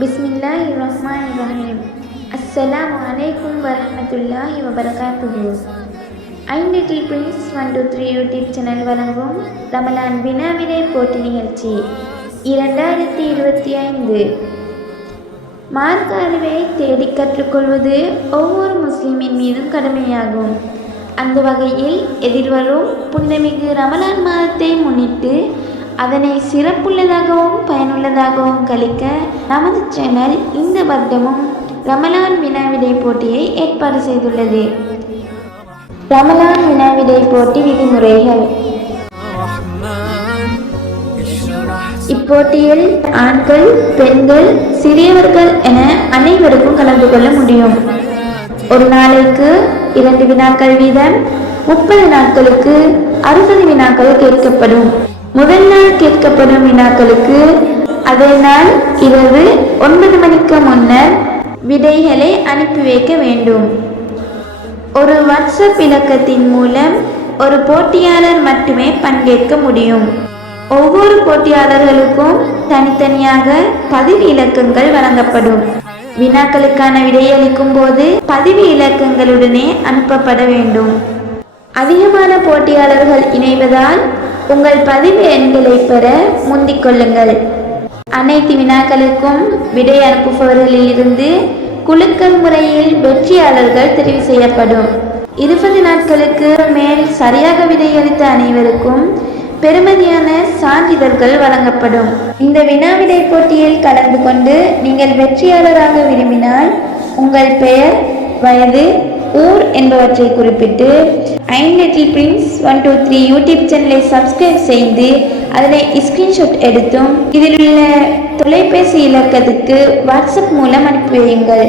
பிஸ்மில்லாஹிர்ரஹ்மானிர்ரஹீம். அஸ்ஸலாமு அலைக்கும் வரஹ்மத்துல்லாஹி வபரகாத்துஹு. லிட்டில் பிரின்ஸ் 123 யூடியூப் சேனல் வழங்கும் ரமலான் வினாவிடை போட்டி நிகழ்ச்சி 2025. மார்க்க அறிவை தேடி கற்றுக்கொள்வது ஒவ்வொரு முஸ்லிமின் மீதும் கடமையாகும். அந்த வகையில் எதிர்வரும் புனிதமிகு ரமலான் மாதத்தை முன்னிட்டு அதனை சிறப்புள்ளதாகவும் பயனுள்ளதாகவும் கழிக்க நமது சேனல் இந்த வருடமும் ரமலான் வினாவிடை போட்டியை ஏற்பாடு செய்துள்ளது. ரமலான் வினாவிடை போட்டி விதிமுறைகள். இப்போட்டியில் ஆண்கள், பெண்கள், சிறியவர்கள் என அனைவருக்கும் கலந்து கொள்ள முடியும். ஒரு நாளைக்கு 2 வினாக்கள் வீதம் 30 நாட்களுக்கு 60 வினாக்கள் கேட்கப்படும். முதல் நாள் கேட்கப்படும் வினாக்களுக்கு அதே நாள் இரவு 9 மணிக்கு முன்னர் விடைகளை அனுப்பி வைக்க வேண்டும். ஒரு வாட்ஸ்அப் இலக்கத்தின் மூலம் ஒரு போட்டியாளர் மட்டுமே பங்கேற்க முடியும். ஒவ்வொரு போட்டியாளர்களுக்கும் தனித்தனியாக பதிவு இலக்கங்கள் வழங்கப்படும். வினாக்களுக்கான விடையளிக்கும் போது பதிவு இலக்கங்களுடனே அனுப்பப்பட வேண்டும். அதிகமான போட்டியாளர்கள் இணைவதால் உங்கள் பதிவு எண்களை பெற முந்திக் கொள்ளுங்கள். அனைத்து வினாக்களுக்கும் விடை அனுப்புபவர்களில் இருந்து குலுக்கல் முறையில் வெற்றியாளர்கள் தெரிவு செய்யப்படும். 20 நாட்களுக்கு மேல் சரியாக விடையளித்த அனைவருக்கும் பெறுமதியான சான்றிதழ்கள் வழங்கப்படும். இந்த வினாவிடை போட்டியில் கலந்து கொண்டு நீங்கள் வெற்றியாளராக விரும்பினால் உங்கள் பெயர், வயது, ஊர் என்பவற்றை குறிப்பிட்டு லிட்டில் பிரின்ஸ் 123 யூடியூப் சேனலை சப்ஸ்கிரைப் செய்து அதனை ஸ்கிரீன்ஷாட் எடுத்தும் இதில் உள்ள தொலைபேசி இலக்கத்துக்கு வாட்ஸ்அப் மூலம் அனுப்பி வையுங்கள்.